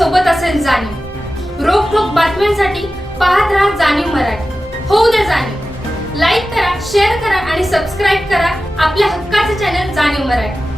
सोबत असेल जाणीव। रोखोक बातम्यांसाठी पाहत राहा जाणीव मराठी। होऊ द्या जाणीव। लाईक करा, शेअर करा आणि सबस्क्राईब करा आपल्या हक्काचे चॅनल जाणीव मराठी।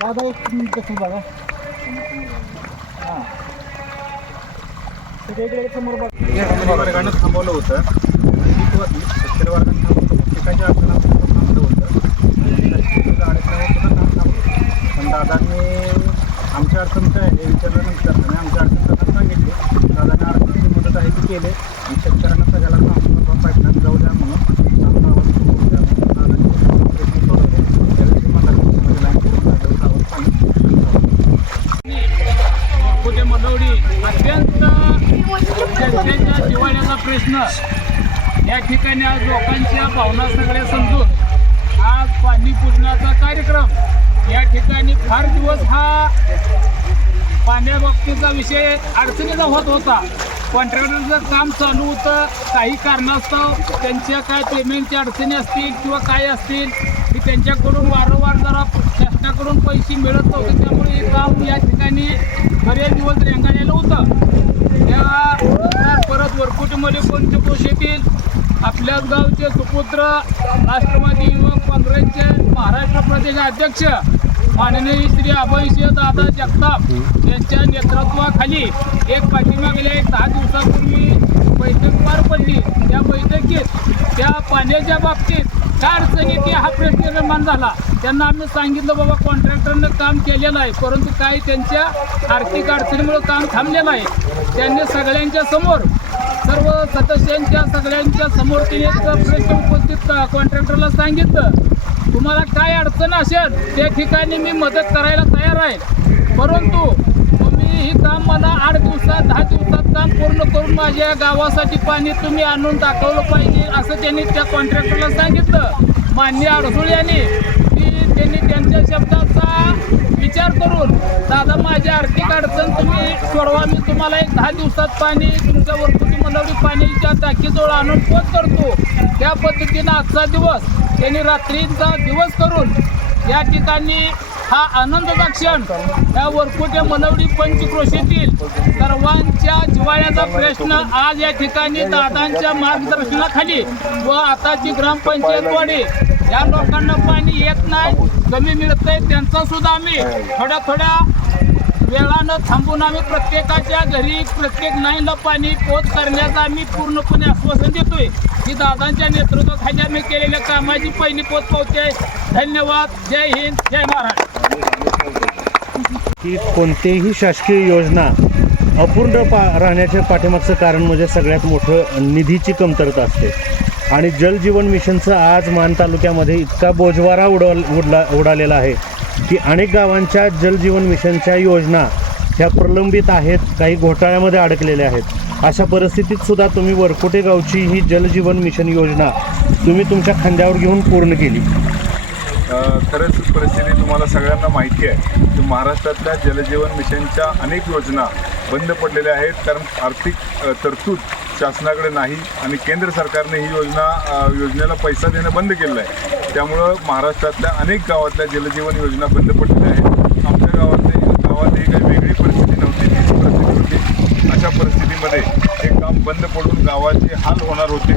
दादा एक मिनिट कसं बघा समोर वर्गानं थांबवलं होतं, शेतकरी वर्गानं थांबवलं, पिकाच्या अडचणात थांबलं होतं, पण दादांनी आमच्या अडचण काय हे विचारल्यानंतर आणि आमच्या अडचण त्यांना सांगितली। दादाने अडचणीची मदत आहे ती केली आणि शेतकऱ्यांना सगळ्याला पाईपलाईन जाऊ द्या म्हणून अत्यंत जनतेच्या जिव्हाळ्याचा प्रश्न या ठिकाणी आज लोकांच्या भावना सगळ्या समजून आज पाणी पुरण्याचा कार्यक्रम या ठिकाणी फार दिवस हा पाण्याबाबतीचा विषय अडचणीचा होत होता। कॉन्ट्रॅक्टरचं काम चालू होतं, काही कारणास्तव त्यांच्या काय पेमेंटच्या अडचणी असतील किंवा काय असतील की त्यांच्याकडून वारंवार जरा शासनाकडून पैसे मिळत नव्हते, त्यामुळे हे काम या ठिकाणी बरेच दिवस रेंगाळलेलं होतं। त्यानंतर परत वरकुटीमध्ये पंचक्रोशीतील आपल्याच गावचे सुपुत्र राष्ट्रवादी युवक काँग्रेसचे महाराष्ट्र प्रदेश अध्यक्ष माननीय श्री अभयसिंह दादा जगताप यांच्या नेतृत्वाखाली एक पाठीमागल्या 10 दिवसापूर्वी बैठक पार पडली। त्या बैठकीत त्या पाण्याच्या बाबतीत काय अडचण येते हा प्रश्न निर्माण झाला। त्यांना आम्ही सांगितलं बाबा कॉन्ट्रॅक्टरनं काम केलेलं आहे, परंतु काही त्यांच्या आर्थिक अडचणीमुळे काम थांबलेलं आहे। त्यांनी सगळ्यांच्या समोर सर्व सदस्यांच्या सगळ्यांच्या समोर तिने एक प्रश्न उपस्थित कॉन्ट्रॅक्टरला सांगितलं, तुम्हाला काय अडचण असेल त्या ठिकाणी मी मदत करायला तयार आहे, परंतु तुम्ही ही काम मला 8 दिवसात 10 दिवसात काम पूर्ण करून माझ्या गावासाठी पाणी तुम्ही आणून दाखवलं पाहिजे असं त्यांनी त्या कॉन्ट्रॅक्टरला सांगितलं। माननीय अडसूळ यांनी त्यांनी त्यांच्या शब्दाचा विचार करून दादा माझी आर्थिक अडचण तुम्ही सोडवा, मी तुम्हाला एक 10 दिवसात पाणी तुमच्या वरकुटी मनवडी पाण्याच्या टाकीजवळ आणून पोच करतो। त्या पद्धतीनं आजचा दिवस त्यांनी रात्रीचा दिवस करून या ठिकाणी हा आनंदाचा क्षण या वरकुटे मनवडी पंचक्रोशीतील सर्वांच्या जिव्हाळ्याचा प्रश्न आज या ठिकाणी दादांच्या मार्गदर्शनाखाली व आताची ग्रामपंचायत वाडी या लोकांना पाणी येत नाही, कमी मिळतंय, त्यांचा सुद्धा आम्ही थोड्या वेळानं थांबून आम्ही प्रत्येकाच्या घरी प्रत्येक नाईला पाणी पोच करण्याचं आम्ही पूर्णपणे आश्वासन देतोय। ही दादांच्या नेतृत्वाखाली आम्ही केलेल्या कामाची पहिली पोच पोहोचते। धन्यवाद। जय हिंद, जय महाराष्ट्र। की कोणतीही शासकीय योजना अपूर्ण राहण्याच्या पाठीमागचं कारण म्हणजे सगळ्यात मोठं निधीची कमतरता असते आणि जल जीवन मिशनचं आज मान तालुक्यामध्ये इतका बोजवारा उडालेला आहे की अनेक गावांच्या जल जीवन मिशनच्या योजना ह्या प्रलंबित आहेत, काही घोटाळ्यामध्ये अडकलेल्या आहेत। अशा परिस्थितीत सुद्धा तुम्ही वरकुटे गावची ही जल जीवन मिशन योजना तुम्ही तुमच्या खांद्यावर घेऊन पूर्ण केली। खरंच परिस्थिती तुम्हाला सगळ्यांना माहिती आहे की महाराष्ट्रातल्या जलजीवन मिशनच्या अनेक योजना बंद पडलेल्या आहेत, कारण आर्थिक तरतूद शासनाकडे नाही आणि केंद्र सरकारने ही योजनेला पैसा देणं बंद केलं आहे। त्यामुळं महाराष्ट्रातल्या अनेक गावातल्या जलजीवन योजना बंद पडलेल्या आहेत। आमच्या गावातही काही वेगळी परिस्थिती नव्हती, तीच परिस्थिती होती। अशा परिस्थितीमध्ये हे काम बंद पडून गावाचे हाल होणार होते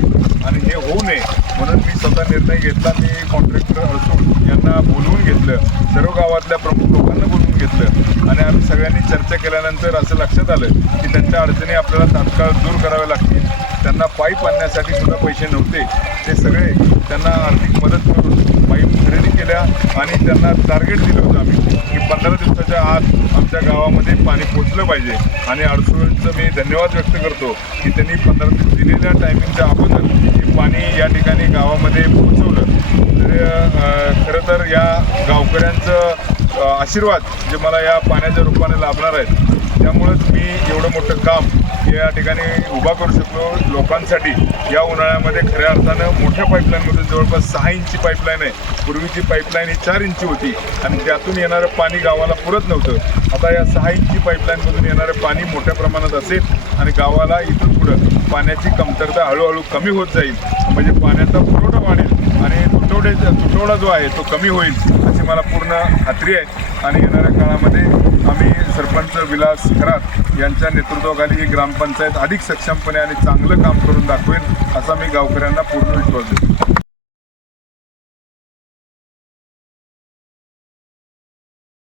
आणि हे होऊ नये म्हणून मी स्वतः निर्णय घेतला. मी कॉन्ट्रॅक्टर अडसूळ यांना बोलवून घेतलं, सर्व गावातल्या प्रमुख लोकांना बोलवून घेतलं आणि आम्ही सगळ्यांनी चर्चा केल्यानंतर असं लक्षात आलं की त्यांच्या अडचणी आपल्याला तात्काळ दूर कराव्या लागतील. त्यांना पाईप आणण्यासाठी सुद्धा पैसे नव्हते, ते सगळे त्यांना आर्थिक मदत करून पाईप खरेदी केल्या आणि त्यांना टार्गेट दिलं होतं आम्ही की 15 दिवसाच्या आत आमच्या गावामध्ये पाणी पोचलं पाहिजे. आणि अडसूळचं मी धन्यवाद व्यक्त करतो की त्यांनी 15 दिवस दिलेल्या टायमिंगच्या अगोदर हे पाणी या ठिकाणी गावामध्ये पोहोचवलं. तर खरं तर या गावकऱ्यांचं आशीर्वाद जे मला या पाण्याच्या रूपाने लाभणार आहेत, त्यामुळंच मी एवढं मोठं काम या ठिकाणी उभा करू शकलो लोकांसाठी. या उन्हाळ्यामध्ये खऱ्या अर्थानं मोठ्या पाईपलाईनमधून जवळपास 6 इंची पाईपलाईन आहे. पूर्वीची पाईपलाईन ही 4 इंची होती आणि त्यातून येणारं पाणी गावाला पुरत नव्हतं. आता या 6 इंची पाईपलाईनमधून येणारं पाणी मोठ्या प्रमाणात असेल आणि गावाला इथून पुढं पाण्याची कमतरता हळूहळू कमी होत जाईल. म्हणजे पाण्याचा पुरवठा वाढेल आणि तुटवडा जो आहे तो कमी होईल अशी मला पूर्ण खात्री आहे. आणि येणाऱ्या काळामध्ये आम्ही सरपंच विलास खरात यांच्या नेतृत्वाखाली ही ग्रामपंचायत अधिक सक्षमपणे आणि चांगलं काम करून दाखवेल असा मी गावकऱ्यांना पूर्ण विश्वास देतो.